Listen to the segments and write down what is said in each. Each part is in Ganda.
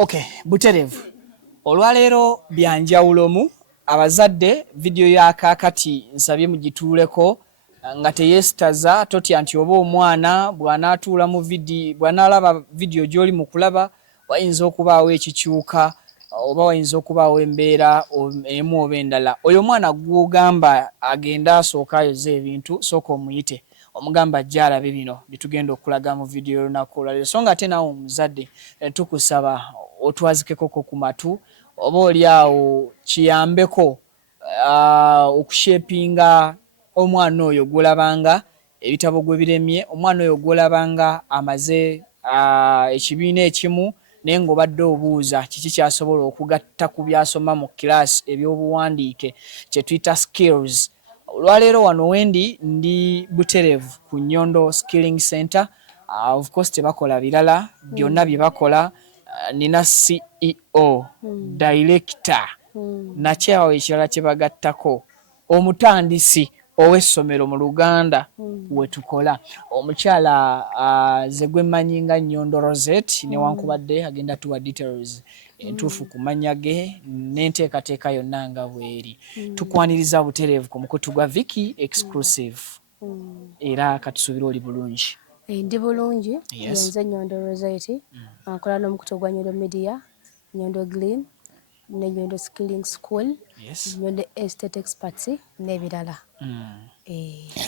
Okay, buterevu. Olwaleero byanjawulomu abazadde video ya kakati nsabye mugituuleko nga teyesitaza totya nti oba omwana bw'anaatuula mu video bw'anaalaba video gy'oli mu kulaba wayinza okubaawo ekikyuka oba wayinza okubaawo embeera emu oba endala. Oyo omwana gw'ogamba agenda asooka ayoze ebintu sooka omuyite omugamba ajja alabe bino bye tugenda okulaga mu video olunaku olwaleero. So nga ate naawe omuzadde tukusaba otwazikeko ku matu oba oli awo kiyambeko okushepinga omwana oyo gw'olabanga ebitabo gwe biremye, omwana oyo gw'olabanga amaze ekibiina ekimu naye ng'obadde obuuza kiki kyasobola okugatta ku byasoma mu kiraasi ebyobuwandiike kye tuyita skills. Olwaleero wano wendi ndi buterevu ku Nyondo Skilling Center. Of course tebakola birala byonna bye bakola. Nina CEO, director, na kyawe ekirala kye bagattako omutandisi ow'essomero mu Luganda we tukola omukyala ze gwe mmanyi nga Nyondo Rosette newankubadde agenda tuwa details entuufu ku mannya ge n'enteekateeka yonna nga bw'eri. Tukwaniriza butereevu ku mukutu gwa Vicky Exclusive era katusuubira oli bulungi. Ndi bulungi yenze Nyondo Rosette nkola n'omukutu gwa Nyondo Media, Nyondo Gleam ne Nyondo Skilling School, Nyondo Estate Experts n'ebirala.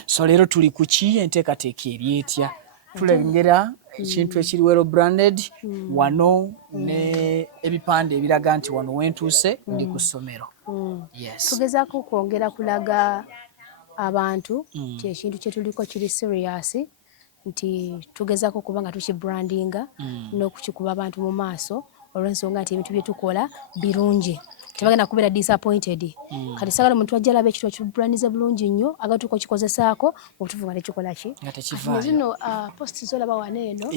So leero tuli ku ki enteekateeka eri etya? Tulengera ekintu ekiri well branded wano ne ebipande ebiraga nti wano wentuuse ndi ku ssomero. Tugezaako kwongera kulaga abantu nti ekintu kye tuliko kiri serious nti tugezaako kuba nga tukibrandinga n'okukikuba abantu mu maaso olw'ensonga nti ebintu bye tukola birungi. Tebagenda kubeera disappointed. Kati sagala omuntu ajja alaba ekintu ekibrandize bulungi nnyo agatuuka okikozesaako obutuufu nga tekikola ki. Zino posts z'olaba wano eno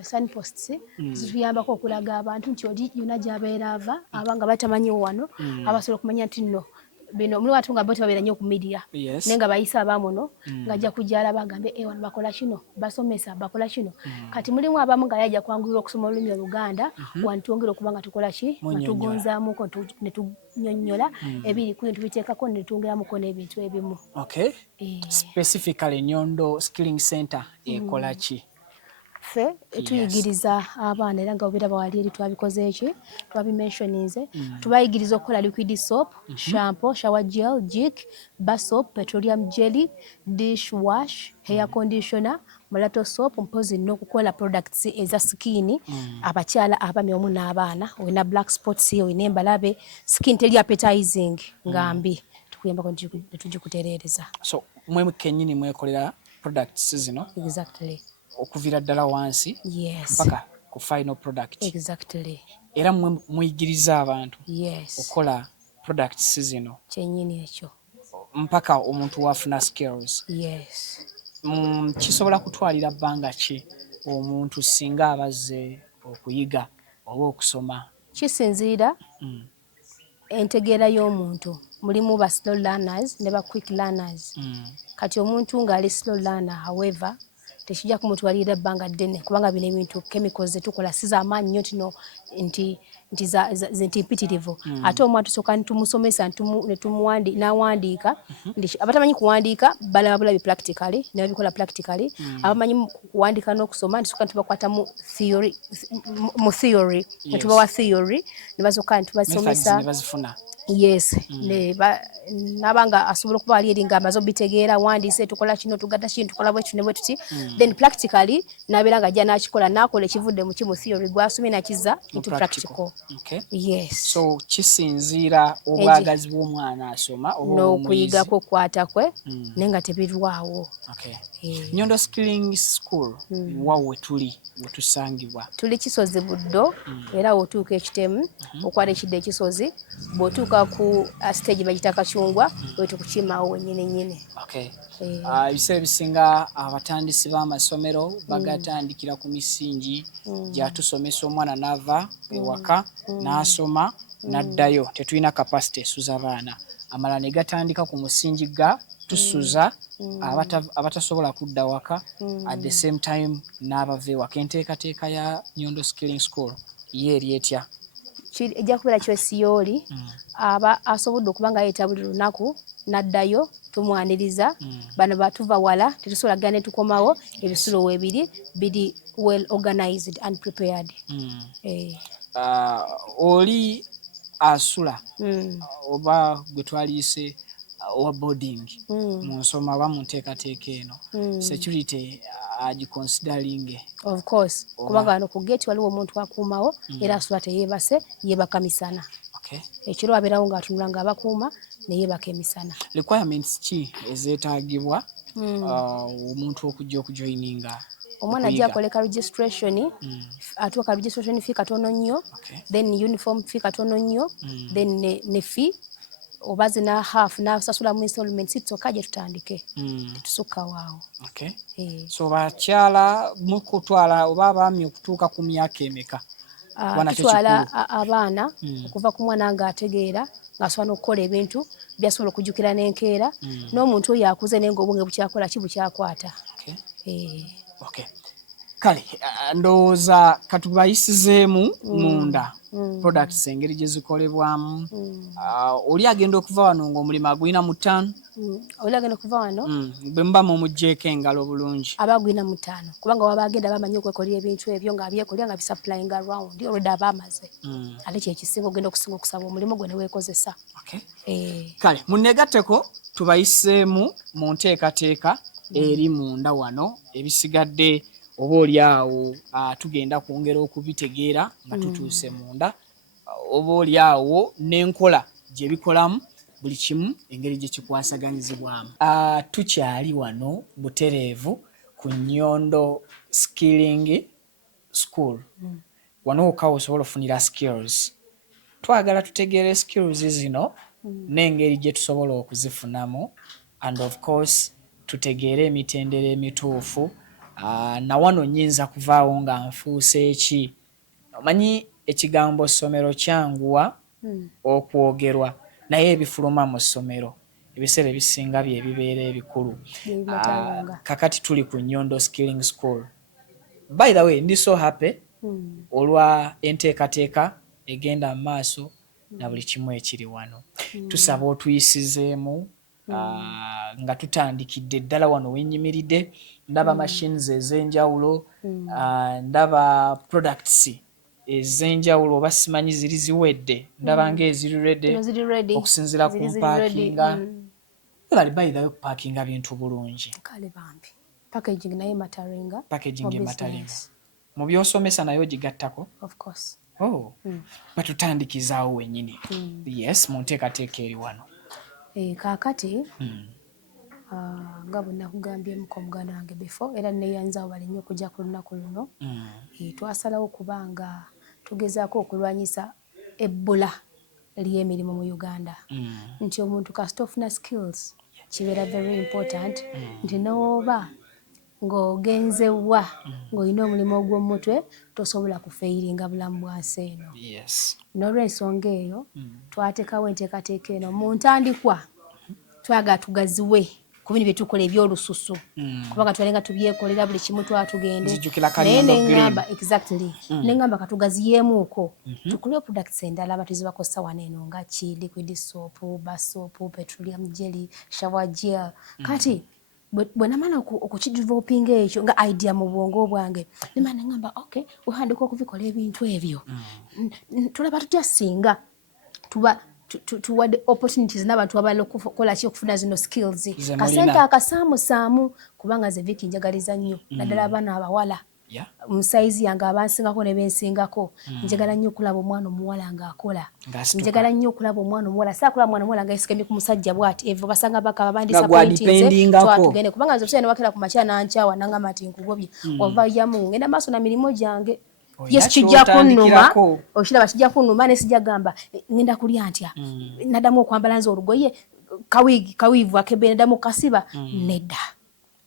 sign posts zituyambako okulaga abantu nti oli yonna gy'abeera ava abanga batamanyiwo wano abasobola okumanya nti nno bino muli watu nga bo tebabeera nnyo ku media naye nga bayisa abamu no ng'ajja kujja alaba agambe wano bakola kino basomesa bakola kino. Kati mulimu abamu nga yajja kwanguyira okusoma olulimi Oluganda wano twongera okuba nga tukola ki nga tugonzaamuko ne tunnyonnyola ebiri ku bintu biteekako ne twongeramuko n'ebintu ebimu. Specifically Nyondo Skilling Center ekola ki? Ffe tuyigiriza abaana era nga obera bawali eri twabikoze eki twabimensioninze tubayigiriza okukola liquid soap, shampoo, shower gel, jik, bar soap, petroleum jelly, dish wash, hair conditioner, mulatto soap, mpozi n'okukola products eza skin abakyala abami omu n'abaana olina black spots olina embalabe skin teri appetizing nga mbi tukuyambako ne tugikutereereza. So mwe kennyini mwekolera products zino? Exactly. Okuvira ddala wansi mpaka ku final product. Era muyigiriza abantu okola products zino kyennyini ekyo mpaka omuntu wafuna skills. Kisobola kutwalira bbanga ki omuntu singa abazze okuyiga oba okusoma? Kisinziira entegeera y'omuntu. Mulimu ba slow learners ne ba quick learners. Kati omuntu ng'ali slow learner however tekijja kumutwalira ebbanga ddene kubanga bino ebintu chemicals zetukola si z'amaanyi nnyo tino nti mpitirivu. Ate omwana tusooka nitumusomesa n'awandiika. Abatamanyi kuwandiika balaba bulabi practically ne babikola practically. Abamanyi kuwandiika n'okusoma ntisooka nitubakwata mu theory ne tubawa theory ne basooka nitubasomesa. Nabanga asobola okuba ali eri nga amaze obitegeera wandiise tukola kino tugatta kino tukola bwetu ne bwe tuti then practically n'abeera nga ajja n'akikola n'akola ekivudde mu kimu theory gwasomye nakiza into practical. So kisinziira obwagazi bw'omwana asoma n'okuyiga kwe okukwata kwe naye nga tebirwawo. Nyondo Skilling School wawe tuli wetusangibwa? Tuli Kisozi Buddo era otuuka ekitemu okwala ekidde ekisozi bw'otuuka ku stage bagita Kacungwa wetukukimaawo wennyini. Ebiseera ebisinga abatandisi b'amasomero bagatandikira ku misingi gyatusomesa omwana n'ava ewaka n'asoma n'addayo tetulina capacity esuza abaana amala ne gatandika ku musingi ga tusuza abatasobola kudda waka at the same time n'abava ewaka. Enteekateeka ya Nyondo Skilling School ye erietya ejja kubeera kyesiyooli aba asobodde okuba nga yeeta buli lunaku n'addayo tumwaniriza bano batuva wala tetusobola kugenda ne tukomawo ebisulo weebiri biri well organized and prepared. Oli asula oba gwe twaliise owa boarding mu nsoma oba mu nteekateeka eno security agiconsidering? Of course kubanga wano ku gate waliwo omuntu akuumawo era asula teyeebase yeebaka misana. Ekiro abeerawo ng'atunula ng'abakuuma ne yeebaka emisana. Requirements ki ezeetaagibwa omuntu okujja okujoyininga? Omwana ajja akoleka registration, atuuka registration fee katono nnyo, then uniform fee katono nnyo, then ne fee oba zina half n'asasula mu installments kyokka gye tutandike tetusukka waawo. So bakyala mukutwala oba abaami okutuuka ku myaka emeka? Tutwala abaana okuva ku mwana ng'ategeera ng'asobola n'okukola ebintu by'asobola okujjukira n'enkeera n'omuntu oyo akuze naye ng'obwonge bukyakola ki bukyakwata. Kale ndowooza katubayisizeemu munda products engeri gye zikolebwamu. Oli agenda okuva wano ng'omulimu agulina mu ttaano? Oli agenda okuva wano bwe muba mumuggyeko engalo bulungi aba agulina mu ttaano kubanga waba agenda bamanyi okwekolera ebintu ebyo ng'abyekolera nga bisupplying around already aba amaze ate kyekisinga ogenda okusinga okusaba omulimu gwe ne weekozesa. Kale munneegatteko tubayiseemu mu nteekateeka eri munda wano ebisigadde oba oli awo tugenda kwongera okubitegeera nga tutuuse munda oba oli awo n'enkola gye bikolamu buli kimu engeri gye kikwasaganyizibwamu. Tukyali wano butereevu ku Nnyondo Skilling School. Wano wokka osobola ofunira skills. Twagala tutegeere skills zino n'engeri gye tusobola okuzifunamu and of course tutegeere emitendera emituufu. Na wano nnyinza kuvaawo nga nfuuse eki? Omanyi ekigambo ssomero kyanguwa okwogerwa naye ebifuluma mu ssomero ebiseera ebisinga bye bibeera ebikulu. Kakati tuli ku Nnyondo Skilling School. By the way, ndi so happy olwa enteekateeka egenda mu maaso na buli kimu ekiri wano. Tusaba otuyisizeemu nga tutandikidde ddala wano wennyimiridde. Ndaba machines ez'enjawulo, ndaba products ez'enjawulo oba simanyi ziri ziwedde, ndaba ng'eziri ready okusinziira ku mpaakinga. Bali bayitayo kupaakinga bintu bulungi. Kale bambi packaging naye mataringa. Packaging emataringa mu byosomesa nayo gigattako? Of course. Batutandikizaawo wennyini. Yes, mu nteekateeka eri wano. Kaakati nga bwe nakugambyemu muganda wange before era neeyanzawo bali nnyo okujja ku lunaku luno. Twasalawo kubanga tugezaako okulwanyisa ebbula ly'emirimu mu Uganda. Nti omuntu kasita ofuna skills kibeera very important nti n'oba ng'ogenzewa ng'olina omulimu ogw'omutwe tosobola kufeeyiringa bulamu bwa nsi eno. N'olw'ensonga eyo twateekawo enteekateeka eno mu ntandikwa twagala tugaziwe ku bino bye tukola eby'olususu kubanga twalenga tubyekolera buli kimu twatugende naye neŋŋamba exactly neŋŋamba katugaziyeemuuko tukole products endala batuzibakozesa wano eno nga ki liquid soap, bar soap, petroleum jelly, shower gel. Kati bwe namala okukidevelopinga ekyo nga idea mu bwongo bwange nemala neŋŋamba okay wehandika okubikola ebintu ebyo tulaba tutya singa tuwadde opportunities n'abantu abalala okukola ki okufuna zino skills kasente akasaamusaamu kubanga ze Vicky njagaliza nnyo naddala abaana abawala mu saizi yange abansingako ne bensingako njagala nnyo okulaba omwana omuwala ng'akola njagala nnyo okulaba omwana omuwala saakulaba mwana omuwala nga yeesigamye ku musajja bw'ati evo basanga bakaba bandisappointinze twatugende kubanga nze okusera ne wakera ku makya nankyawa nangamba nti nkugobye wava yamu ngenda maaso na mirimu gyange. Yes, kijja kunnuma okiraba kijja kunnuma ne sijja gamba ngenda kulya ntya naddamu okwambala nze olugoye kawiivu akebe naddamu kasiba nedda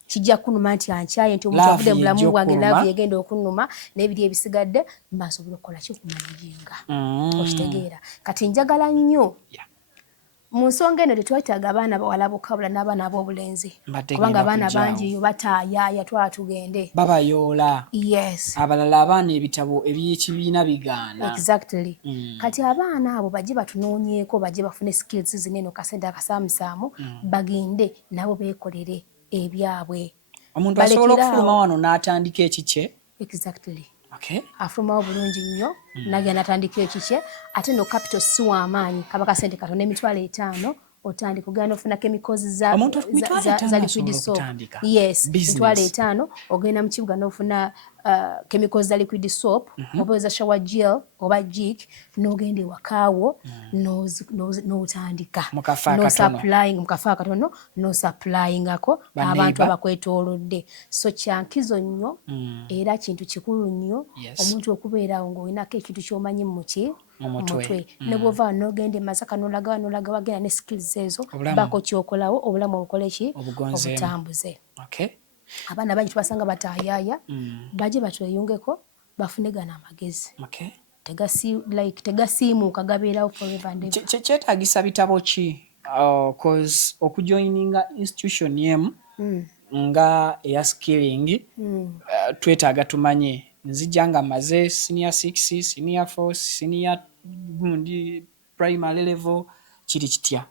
kijja kunnuma nti ankyaye nti omuntu avudde mu bulamu bwange laavu yegenda okunnuma n'ebiri ebisigadde mbasobola okukola ki okumanyiginga okitegeera kati njagala nnyo mu nsonga eno tetwetaaga abaana bawala bokabula n'abaana ab'obulenzi kubanga abaana bangi yo bataayaaya twala tugende babayoola yes abalala abaana ebitabo eby'ekibiina bigaana exactly kati abaana abo bajje batunoonyeeko bajje bafune skills zineno kasente akasaamusaamu bagende nabo beekolere ebyabwe omuntu asobola okufuluma wano n'atandika ekikye exactly okay afumawo bulungi nnyo nagenda natandika ekikye ate no capital si w'amaanyi kaba kasente katono emitwalo 5 otandika ogenda ofuna chemicals za liquid soap yes emitwalo 5 ogenda mu kibuga n'ofuna chemicals za liquid soap oba eza shower gel oba jik n'ogenda ewakaawo n'otandika mu kafaa katono n'osupplyingako abantu abakwetoolodde so kyankizo nnyo era kintu kikulu nnyo omuntu okubeerawo ng'olinako ekintu ky'omanyi mu mutwe ne bw'ova n'ogenda emasaka n'olaga wagenda ne skills ezo bako kyokolawo obulamu obukoleki obutambuze abaana bangi tubasanga bataayaaya bajje batweyungeko bafune gana amagezi tegasiimuuka gabeerawo forever and ever. Kyetaagisa bitabo ki cause okujoininga institution yemu nga eya skilling twetaaga tumanye nzija nga maze senior 6 senior 4 senior gundi primary level kiri kitya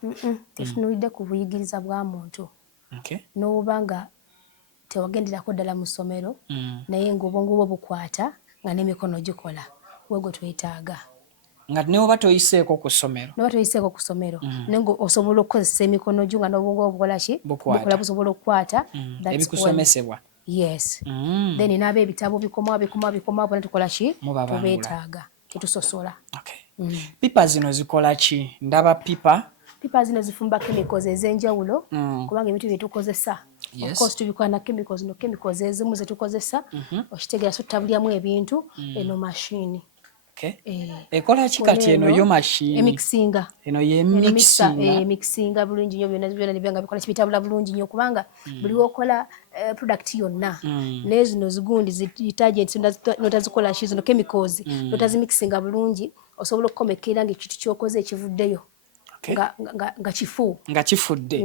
tetunulidde ku buyigiriza bwa muntu n'obanga tewagenderako ddala mu ssomero naye ng'obwongo bukwata nga n'emikono gikola wegwe twetaaga nga neoba toyiseeko ku ssomero naye ng'osobola okukozesa emikono gyo nga n'obwongo bukola ki bukola busobola okukwata ebikusomesebwa yes then n'ab'ebitabo bikomawo bona tukola ki tubeetaaga tetusosola pipa zino zikola ki ndaba pipa zino zifumba chemicals ez'enjawulo kubanga ebintu bye tukozesa of course tubikola na chemicals no chemicals ezimu ze tukozesa okitegeera so tutabulyamu ebintu eno machine ekola ki kati eno yo machine emixinga eno ye mixinga bulungi nnyo byonna nibyo bikola kibitabula bulungi nnyo kubanga buli wokola product yonna nezino zigundi detergents notazikola ki zino chemicals notazimixinga bulungi osobola okukomekera ng'ekintu kyokoze ekivuddeyo nga kifudde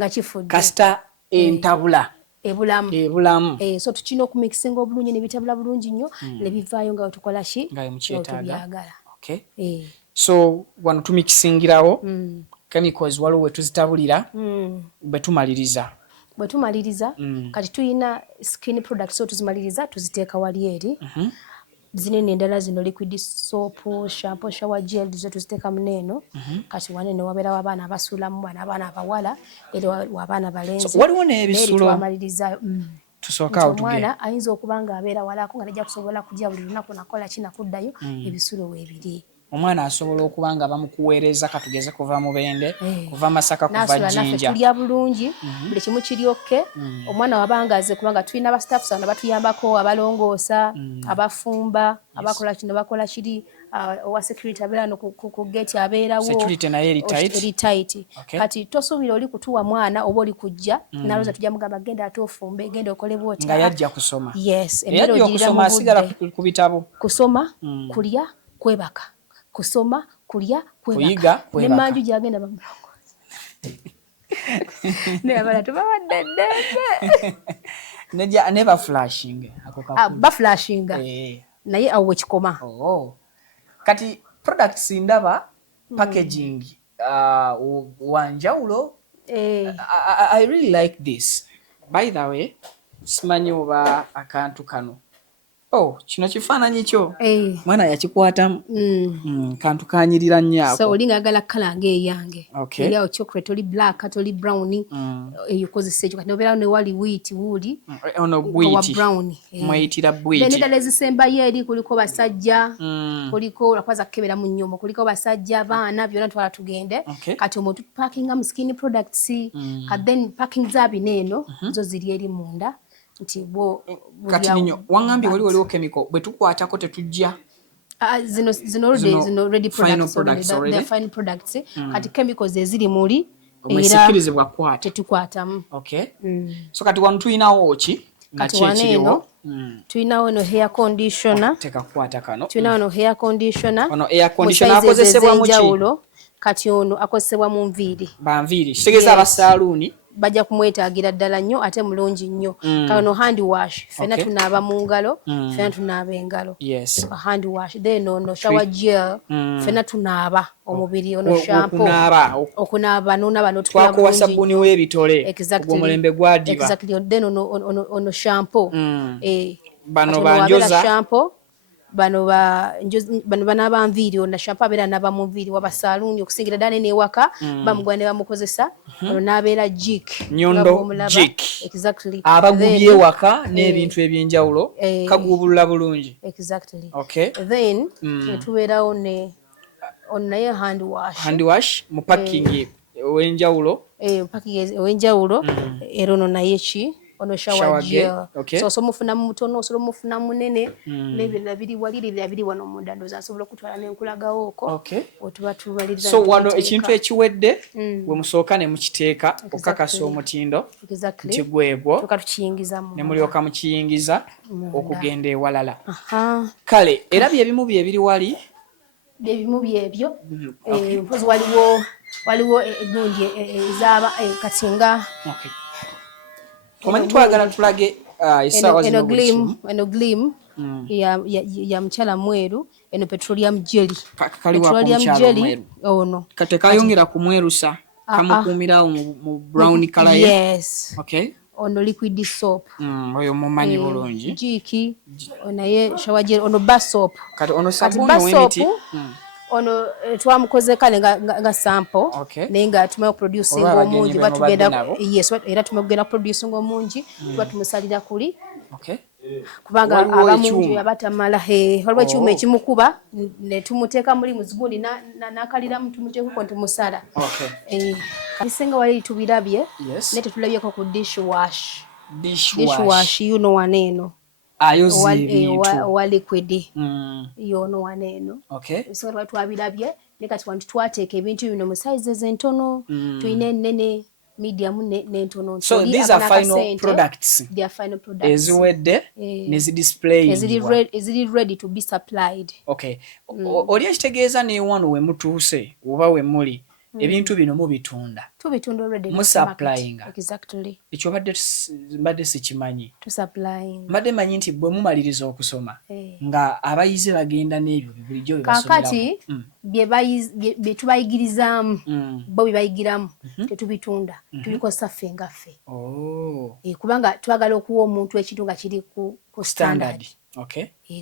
kasita entabula ebulamu so tukina okumixinga obulungi nebitabula bulungi nnyo nebivaayo nga wetukola ki tubyagala so wano tumixingirawo chemicals waliwo wetuzitabulira bwe tumaliriza kati tuyina skin products so tuzimaliriza tuziteeka wali eri zinene endala zino liquid soap shampoo shower gel zo tuziteeka muneeno kati wanene wabeerawo abaana abasuulamu abaana abawala era abaana balenzi waliwo n'ebisulo twamaliriza tusooka awo omwana ayinza okuba nga abeera walako nga nejja kusobola kujja buli lunaku nakola kinakuddayo ebisulo weebiri omwana asobola okuba nga bamukuweereza katugeze kuva mu Bende kuva Masaka kuva Jinja tulya bulungi buli kimu kiryokke omwana wabanga aze kubanga tulina aba staff sana batuyambako abalongoosa abafumba abakola kino bakola kiri owa security abeera no ku gate abeerawo security naye eri tight kati tosuubira oli kutuwa mwana oba oli kujja naloza tujja mugamba genda ate ofumbe genda okole bwoti nga yajja kusoma yes yajja okusoma asigala ku bitabo kusoma kulya kwebaka kusoma kulya kwebaka ne manju gyagenda bamulongo ne abana tubawadde ne ba flashing ba flashing naye awo wekikoma kati products ndaba packaging wanjawulo I really like this by the way simanyi oba akantu kano kino kifaananyi kyo mwana yakikwatamu kantu kanyirira nnyo ako so olinga agala kala ng'eyange eri awo chocolate oli black oli brown eyokozesa ekyo kati nobeerawo ne wali wheat wuli ono bwiti mweyitira bwiti n'eddala ezisembayo eri kuliko basajja kuliko olakwaza kukebera mu nnyombo kuliko basajja abaana byonna twala tugende kati omuntu tupakinga mu skin products kati then packing zabino eno zo ziri eri munda kati ninyo wangambye waliwo chemical bwe tukwatako tetujja zino ready products the final products kati chemicals eziri muli omwesikirizibwa kwata tetukwatamu so kati wano tuyinawo ki kati waneno tuyinawo no hair conditioner teka kwata kano tuyinawo no hair conditioner ono air conditioner akozesebwa mu ki kati ono akozesebwa mu nviiri banviiri kitegeeza abasaluuni bajja kumwetaagira ddala nnyo ate mulungi nnyo kano hand wash fena tunaaba mu ngalo fena tunaaba engalo hand wash then ono shower gel fena tunaaba omubiri ono shampoo okunaaba nonaaba notukula bulungi sabuni w'ebitole omulembe gwadiba then ono shampoo bano banjoza shampoo bano banaaba nviiri ona shampoo abeera naaba mu nviiri waba saluuni okusingira ddala n'ewaka bamugwa ne bamukozesa ono n'abeera jik nyondo jik abagubye ewaka n'ebintu ebyenjawulo kaguubulula bulungi then netubeerawo ono naye hand wash mu packing ow'enjawulo era ono naye ki ono shower gel so somufunamu mutono osobola omufunamu munene n'ebirala biri walirira biri wano munda ndooza nsobola okutwala n'enkulagawo okwo otuba tubaliriza so wano ekintu ekiwedde we musooka ne mukiteeka okukakasa omutindo nti gwegwo ne mulyoka mukiyingiza okugenda ewalala kale era byebimu byebiri wali byebimu byebyo mpozi waliwo ennungi ezaaba kati nga omanyi twagala tulage essaawa zino eno glim ya mukyala mweru eno petroleum jelly ono tekayongera kumwerusa kamukuumirawo mu brown color ono liquid soap oyo mumanyi bulungi jiki naye shower gel ono bar soap kati ono sabuni w'emiti ono twamukoze kale nga sample naye nga tumaye producing omungi batugenda era tumagenda producing omungi tuba tumusalira kuli kubanga abamungi abatamala waliwo ekyuma ekimukuba ne tumuteeka muli muzigundi nakaliramu tumuteekeko ntumusala bisenga wali tubirabye naye tetulabyeko ku dishwash yuno waneeno owa liquid yono waneeno ebisinga twabirabye ne kati wanti twateeka ebintu bino mu sizes entono tulina ennene medium n'entono so these are final products eziwedde eziri ready to be supplied oli ekitegeeza n'ewano we mutuuse oba we muli ebintu bino mubitunda musupplyinga ekyo mbadde sikimanyi mbadde manyi nti bwe mumaliriza okusoma nga abayizi bagenda n'ebyo bulijjo kakati bye tubayigirizaamu bo bye bayigiramu tetubitunda tubikozesa ffe nga ffe kubanga twagala okuwa omuntu ekintu nga kiri ku standard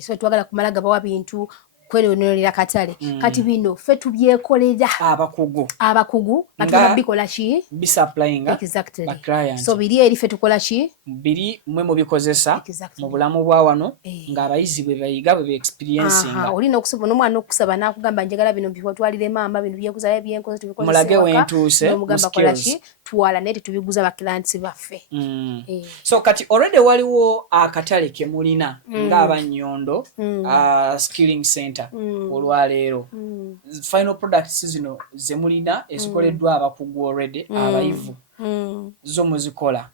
so twagala kumala gabawa bintu kwerondera katale kati bino ffe tubyekolera abakugu batuma bikola ki bisupplyinga so biri eri ffe tukola ki biri mwe mubikozesa mu bulamu bwa wano ng'abayizi bwe bayiga bwe experiencing olina okusaba n'omwana okusaba n'akugamba njagala bino mbitwalire mama bino byekuzala byenkoze tubikozesa mulage wentuuse mugamba kola ki twala naye tetubiguza bakilantsi baffe so kati already waliwo akatale ke mulina ng'abannyondo skilling center olwaleero final products zino ze mulina ezikoleddwa abakugu already abayivu zo muzikola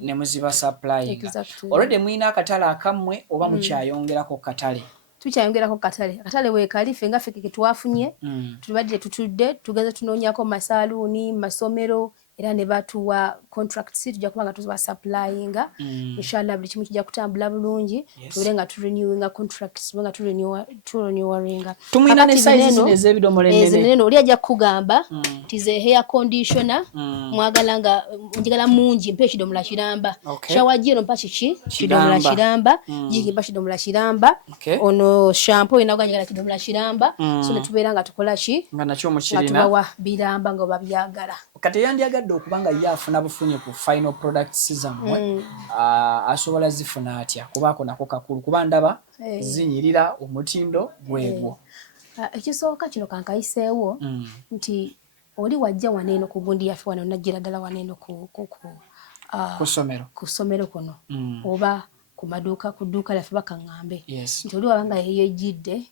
ne muziba supplyinga already mulina akatale akammwe oba mukyayongerako katale tukyayongerako katale weekali ffe nga ffe ke twafunye tubadde tutudde tugeze tunoonyako masaluuni masomero era ne batuwa contracts tujja kuba nga tuziba supplyinga inshallah buli kimu kijja kutambula bulungi tubere nga turenewinga contracts nga turenewinga tumwina ne sizes ez'ebidomole ennene oli ajja kugamba tize hair conditioner mwagala nga njagala mungi mpa ekidomola kiramba shower gel mpa kiki kidomola kiramba jiki mpa kidomola kiramba ono shampoo ina njagala kidomola kiramba so ne tubeera nga tukola ki nga nakyo mukirina tubawa biramba nga babyagala kati yandyagadde okubanga ye afuna bufunye ku final products zammwe asobola zifuna atya kubaako nako kakulu kuba ndaba zinyirira omutindo gwegwo ekisooka kino kankayiseewo nti oli wajja waneeno ku gundi yaffe wano najjira ddala waneeno ku ssomero kuno oba ku maduuka ku dduuka lyaffe bakaŋŋambe nti oli wabanga yeyejjidde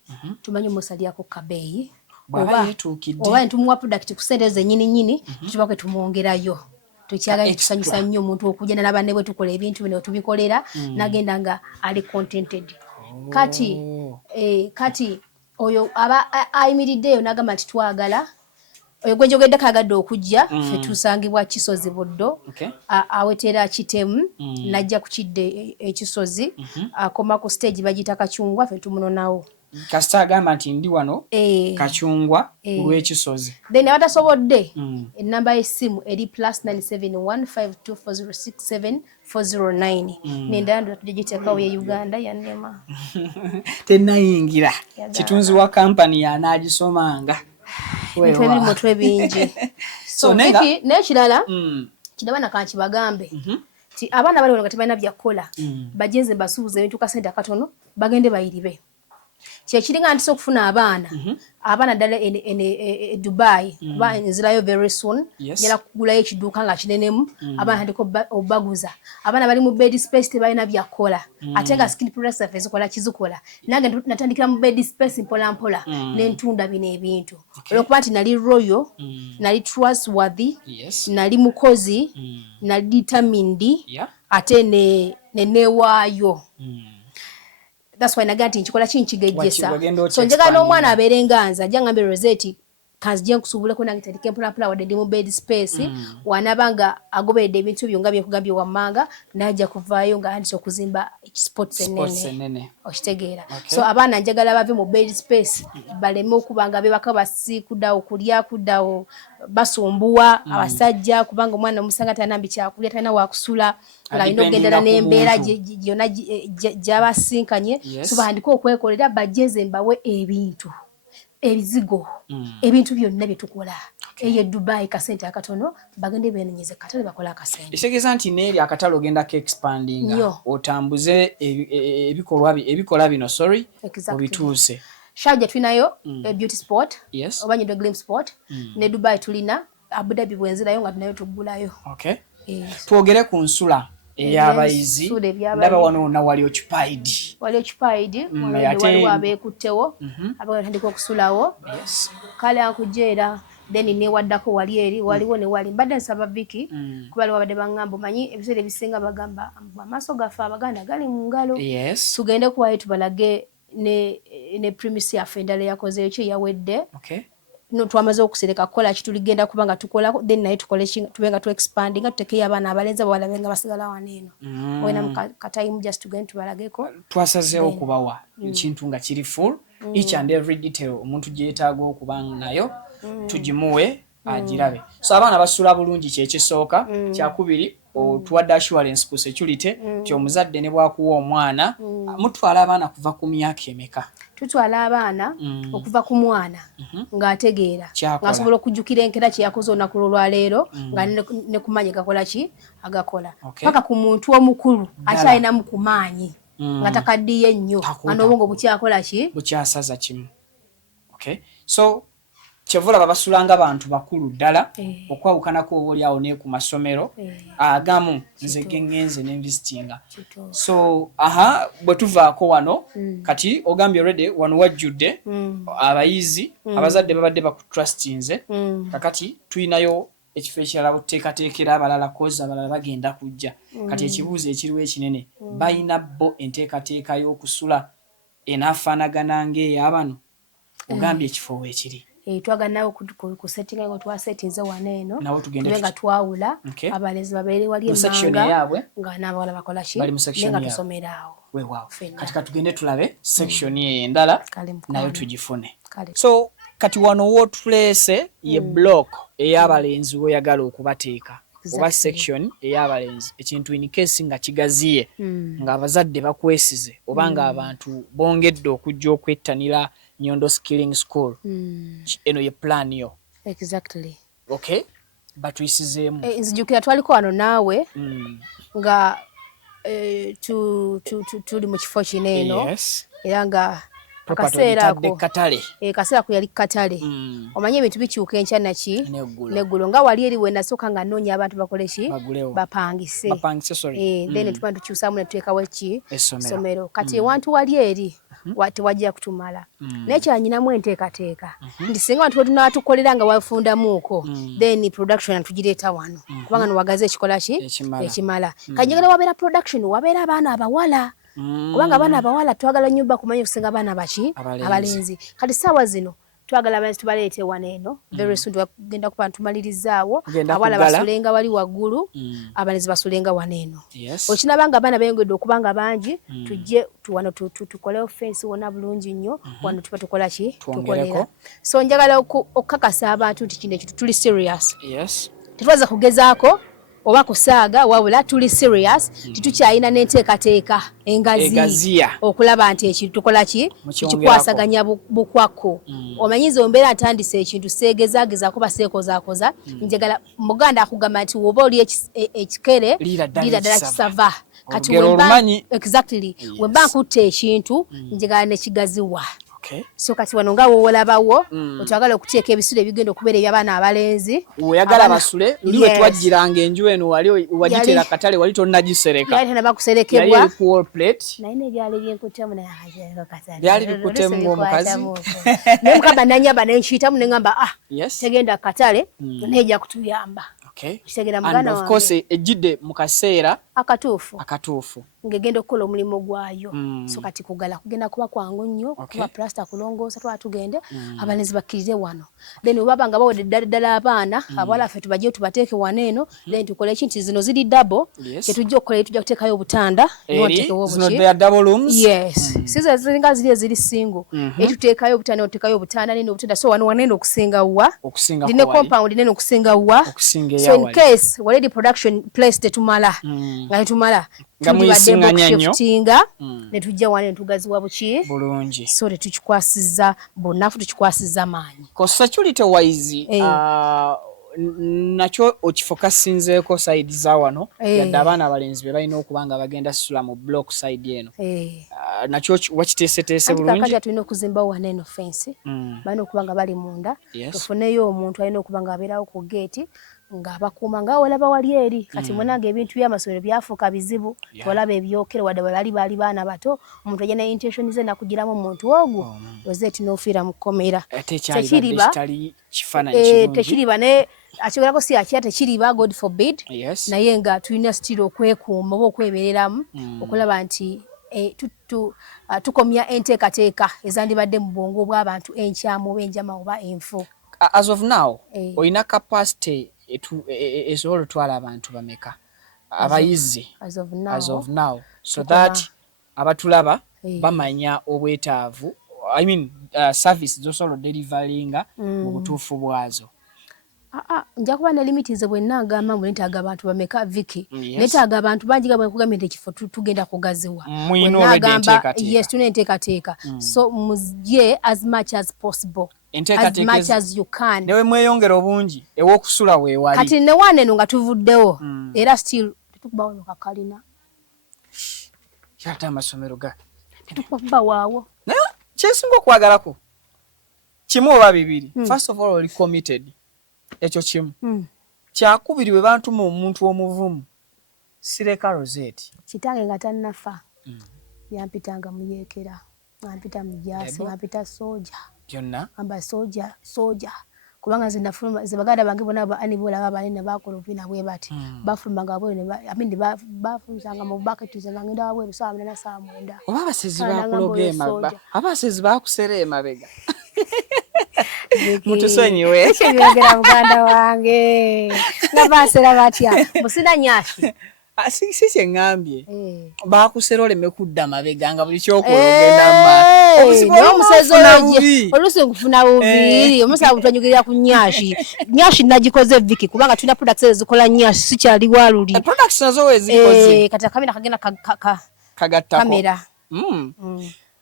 tumanyi omusalyako kabeeyi oba ntumuwa product ku sente zennyini tuba kwe tumwongerayo tukyagala tusanyusa nnyo omuntu okujja na banne bwe tukola ebintu bino tubikolera nagenda nga ali contented kati oyo aba ayimiriddeeyo n'agamba nti twagala oyo gwe njogedde kagadde okujja ffe tusangibwa Kisozi Buddo awetera Kitemu najja ku Kidde ekisozi akoma ku stage bagita Kacungwa ffe tumunonawo kasita agamba nti ndi wano Kacungwa olw'ekisozi then abatasobodde ennamba y'essimu eri +971524067409 n'endala tugiteekawo ye Uganda yannema tennayingira kitunzi wa kampani yanaagisomanga ebintu ebiri mutwe bingi so n'ekirala kino abaana kankibagambe ti abaana bali wano nga tebalina byakukola bagenze basuubuza ebintu kasente akatono bagende bayiribe kyekiringa nti okufuna abaana ddala Dubai kuba nzirayo very soon njala kugulayo ekiduuka nga kinenemu abaana tandika obaguza abaana bali mu bed space tebalina byakukola ate nga skin products zaffe zikola kizikola nange natandikira mu bed space mpola n'entunda bino ebintu olwokuba nti nali royal nali trustworthy nali mukozi nali determined ate neewaayo that's why nagati nchikola chinkigejjesa so njagala n'omwana abeere nganza ajja ngambe Rosette kanzije nkusubuleko nange tandike mpola wadde ndi mu bed space wanabanga agoberedde ebintu byo nga byekugambye wammanga najja kuvaayo nga andise okuzimba sports enene okitegeera so abaana njagala bave mu bed space baleme okubanga bebaka basikudawo kulya kudawo basumbuwa abasajja kubanga omwana omusanga tanambi kyakulya talina wakusula nga alina okugendera n'embeera gyonna gyabasinkanye so bandika okwekolera bajjeze mbawe ebintu ebizigo ebintu byonna byetukola eyo Dubai kasente akatono bagende beenenyeze katale bakola akasente ekitegeeza nti neeri akatale ogenda ke expandinga otambuze ebikola bino obituuse Sharjah tulinayo beauty sport oba nyindo glim sport ne Dubai tulina Abu Dhabi bwenzirayo nga tunayo tugulayo twogere ku nsula ey'abayizi ndaba wano wali occupied waliwo abeekuttewo abatandika okusulawo kale ankujeera then newaddako wali eri waliwo ne wali mbadde nsaba Vicky kuba waliwo abadde baŋŋamba omanyi ebiseera ebisinga bagamba amaaso gaffe Abaganda gali mu ngalo tugende kuwayo tubalage ne premise yaffe endala yakozeyo ki eyawedde twamaze okusereka kukola kituligenda kubanga tukolako then naye tukole tubenga tu expanding tutekeyo abaana abalenzi abawala nga basigala wano eno wena katayimu just tugende tubalageko twasazeewo okubawa ekintu nga kiri full each and every detail omuntu gyetaaga okuba nayo tugimuwe agirabe so abaana basula bulungi kyekisooka kyakubiri otuwadde assurance ku security ti omuzadde ne bwakuwa omwana mutwala abaana kuva ku myaka emeka tutwala abaana okuva ku mwana ng'ategeera ng'asobola okujjukira enkera kye yakoze olunaku lwaleero nga ne kumanya gakola ki agakola paka ku muntu omukulu akyalinamu ku maanyi nga takaddiye nnyo nga n'obwongo bukyakola ki bukyasaza kimu so kyevula babasulanga abantu bakulu ddala okwawukanako oba oli awo ne ku masomero agamu nze gengenze n'invisitinga so bwe tuvaako wano kati ogambye already wano wajjudde abayizi abazadde babadde bakutrustinze kakati tuyinayo ekifo ekirala buteekateekera abalala kozi abalala bagenda kujja kati ekibuuzo ekiriwo ekinene bayina bo enteekateeka y'okusula enaafaanagana ng'ey'abano ogambye ekifo weekiri twaganawo ku setting ngo twasetinze wano eno tubenga twawula abalenzi babeere wali emmanga nga n'abawala bakola ki nenga tusomeraawo weewaawo kati katugende tulabe section endala nayo tugifune so kati wano wootuleese ye block ey'abalenzi w'oyagala okubateeka oba section ey'abalenzi ekintu in case nga kigaziye ng'abazadde bakwesize oba ng'abantu bongedde okujja okwettanira Nyondo Skilling School eno ye plan yo exactly batuyisizeemu nzijukira twaliko wano naawe nga tuli mu kifo kino eno era nga akaseera ko yali katale omanye ebintu bikyuka enkya naki neggulo nga wali eri wenasooka nga nnoonya abantu bakole ki bapangise then tuba tukyusaamu ne tuteekawo eki essomero kati ewantu wali eri tewajja kutumala naye kyanyinamu enteekateeka nti singa abantu wetunaatukolera nga wafundamuuko then production tugireeta wano kubanga niwagaza ekikola ki ekimala kanjagala wabeera production wabeera abaana abawala kubanga abaana abawala twagala nyumba kumanya okusinga abaana baki abalenzi kati ssaawa zino twagala abantu tubaleete wano eno very soon tugenda kuba ntumalirizaawo abawala basulenga wali waggulu abalenzi basulenga wano eno okinabanga abaana bayongedde okuba nga bangi tujje wano tukole offensi wonna bulungi nnyo wano tuba tukola ki tukolera so njagala okukakasa abantu nti kino ekintu tuli serious tetwaza kugezaako oba kusaaga wabula tuli serious titukyalina n'enteekateeka engaziya okulaba nti ekintu tukola ki kikwasaganya bukwakko omanyiza ombeera ntandise ekintu seegezaagezaako baseekozaakoza njagala muganda akugamba nti woba oli ekikere liira ddala kisava kati exactly wemba nkutte ekintu njagala nekigaziwa so kati wano nga woolabawo otwagala okuteeka ebisule ebigenda okubeera eby'abaana abalenzi oyagala basule liwe twajjiranga enju eno wali wagitera katale wali tonnagisereka yali tanabakuserekebwa yali pool plate naye nebyali byenkutamu naye katale byali bikutemu ng'omukazi naye mukaba nanyamba nenkiyitamu neŋŋamba tegenda katale nejja kutuyamba kitegera muganda wange of course ejjidde mu kaseera akatuufu ngegenda okukola omulimu gwayo so kati kugenda kuba kwangu nnyo kuba plasta kulongoosa twala tugende abalenzi bakkirire wano then webaba nga bawedde ddala abaana abawala ffe tubajje tubateeke wano eno then tukole ekinti zino ziri double kyetujja okukola tujja kuteekayo obutanda sizo ziringa ziri eziri single tuteekayo obutanda oteekayo obutanda nene obutanda so wano wanene okusinga wa line compound nene okusinga wa so in case already production place tetumala nga tetumala ngamuyisinganya nnyo netujja wano netugaziwa buki bulungi so tetukikwasiza bonafu tukikwasiza maanyi ko security wise nakyo okifokasinzeeko side za wano yadde abaana abalenzi be balina okuba nga bagenda sula mu block side eno nakyo wakiteeseteese bulungi kati tulina okuzimbawo wano eno fensi balina okuba nga bali munda tufuneyo omuntu alina okuba nga abeerawo ku geeti nga bakuuma nga olaba wali eri kati munange ebintu by'amasomero byafuuka bizibu twalaba ebyokere wadde bali baana bato omuntu ajja ne intention ze nakugiramu omuntu ogwo oze tinofiira mu kkomera tekiriba ne akiwerako si akya tekiriba god forbid naye nga tulina still okwekuuma oba okwebereramu okulaba nti tukomya enteekateeka ezandibadde mu bwongo bw'abantu enkyamu oba enjama oba enfu as of now olina capacity esobola otwala abantu bameka abayizi as of now so that abatulaba bamanya obwetaavu service zosobola delivaringa mu butuufu bwazo nja kuba ne limiti ze bwenna agamba mbu netaaga abantu bameka Vicky netaaga abantu bangi nga bwekugambye nti ekifo tugenda kugaziwa yes tulina enteekateeka so muzye as much as possible as much as you can newe mweyongera obungi ew'okusula weewali kati ne waneno nga tuvuddewo era still tetukubawo no kakalina ate amasomero ga tetukuba waawo naye kyesinga okwagalako kimu oba bibiri first of all oli committed ekyo kimu kyakubiri bwe bantuma omuntu omuvumu sireka Rosette kitange nga tannafa yampitanga muyeekera ampita mujasi ampita soja byonna amba soja kubanga zinafuluma zibagada bange bona ba anibola babalina bakola opina bwe bati bafuluma nga bwe ne bafunzanga mu bucket zange bwe rusamana na saa mwenda oba abasezi bakulogema abasezi bakuserema bega mutusonyiwe ekyogera muganda wange nga basera batya musina nyashi si kyengambye bakusera oleme kudda mabega nga buli kyokola ogenda mu omusezi olusi nkufuna bubiri omusawo butanyugirira ku nyashi nagikoze Vicky kubanga tulina products ezikola nyashi sikyali waluli products nazo wezikoze kati akamera kagenda kagattako kamera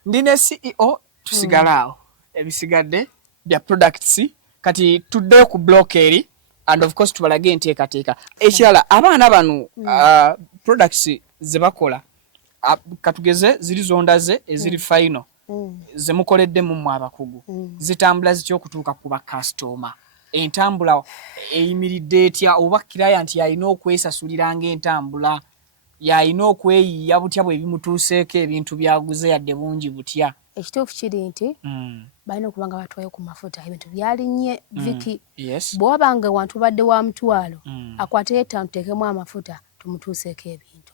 ndine CEO tusigalaawo ebisigadde bya products kati tuddeyo ku block eri and of course tubalage enteekateeka ekirala abaana bano products ze bakola katugeze ziri zondaze eziri final ze mukoleddemu mu abakugu zitambula zityo okutuuka ku ba customer entambula eyimiridde etya oba client yalina okwesasuliranga entambula yalina okweyiya butya bwe bimutuuseeko ebintu byaguze yadde bungi butya ekituufu kiri nti balina okuba nga batwayo ku mafuta ebintu byalinnye Vicky bw'obanga wantu badde wa mutwalo akwateyo ettaano tuteekemu amafuta tumutuuseeko ebintu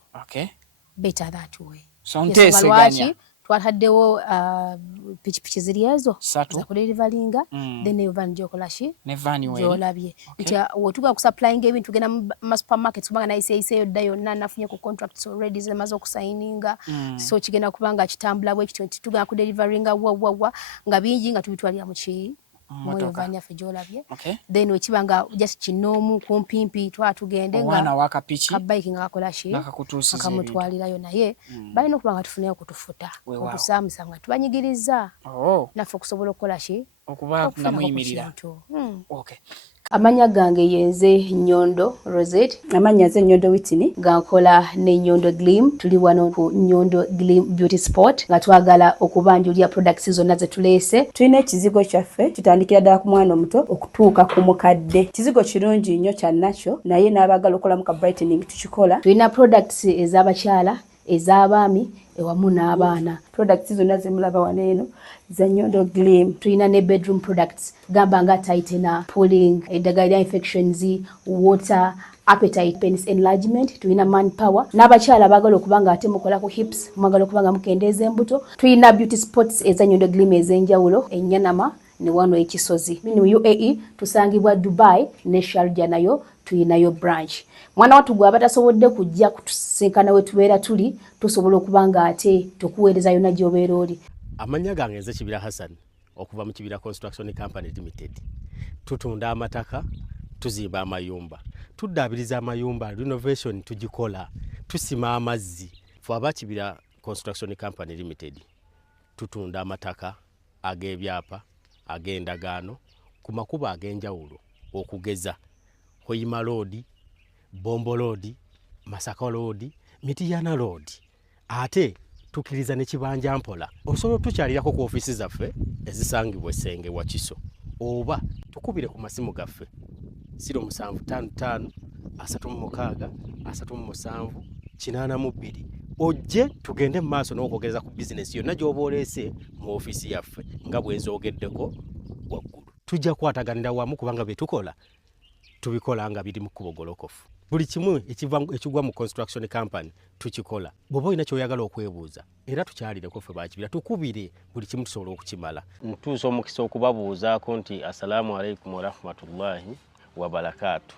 better that way so nteeseganya twataddewo pikipiki ziri ezo za kuderivalinga then ne van gyokola ki gyolabye nti wetuga kusupplyinga ebintu tugenda mu supermarket kubanga nayiseeyo dda yonna nafunye ku contracts already zimaze okusayininga so kigenda kubanga kitambula bwe kityo nti tugenda kuderivalinga wawawa nga bingi nga tubitwalira mu ki moyo van yaffe gyolabye then wekibanga just kinoomu kumpimpi twatugende nga kabayiki nga kakola ki akamutwalirayo naye balina okuba nga tufuneyo okutufuta okusaamusa nga tubanyigiriza naffe okusobola okukola ki okuba nga muyimirira. Amanya gange yenze Nyondo Rosette. Amanya ze Nyondo Whitney. Gankola ne Nyondo Gleam. Tuli wano ku Nyondo Gleam Beauty Sport. Nga twagala okubanjulira products zonna ze tuleese. Tulina ekizigo kyaffe kitandikira ddala ku mwana omuto okutuuka ku mukadde. Kizigo kirungi nnyo kya natural naye n'abagala okolamu ka brightening tukikola. Tulina products ez'abakyala, ez'abaami ewamu n'abaana. Products zonna zemulaba wano eno za Nyondo Gleam. Tulina ne bedroom products gamba nga tightener, pulling, eddagala infections, water, appetite, penis enlargement. Tulina manpower. N'abakyala abagala okubanga ate mukola ku hips, mwagala okubanga mukendeeza embuto. Tulina beauty spots eza Nyondo Gleam ez'enjawulo, Enyanama ne wano ekisozi. Mu UAE tusangibwa Dubai ne Sharjah nayo tulinayo branch. Mwana watu gwe abatasobodde kujja kutusinkana we tubeera tuli tusobola okubanga ate tukuweereza yonna gy'obeera oli. Amanya gange nze Kibira Hassan okuva mu Kibira Construction Company Limited. Tutunda amataka, tuzimba amayumba, tuddaabiriza amayumba, renovation tugikola, tusima amazzi. Ffe aba Kibira Construction Company Limited tutunda amataka ag'ebyapa, ag'endagaano ku makubo ag'enjawulo okugeza Hoima Road, Bombo Road, Masaka Road, Mityana Road. Ate tukiriza ne Kibanja Mpola. Osobola tukyalirako ku office zaffe ezisangibwa Ssenge wa Kiso. Oba tukubire ku masimu gaffe 0755 36 37 82. Ojje tugende mu maaso n'okwogereza ku business yonna gy'oba oleese mu office yaffe nga bwe nzoogeddeko waggulu. Tujja kwataganira wamu kubanga bye tukola tubikola nga biri mu kkubo golokofu. Buli kimu ekigwa mu construction company tukikola. Bw'oba olina ky'oyagala okwebuuza era tukyalireko ffe ba Kibira tukubire buli kimu tusobola okukimala. Ntuusa omukisa okubabuuzaako nti assalamu alaikum wa rahmatullahi wa barakatuh.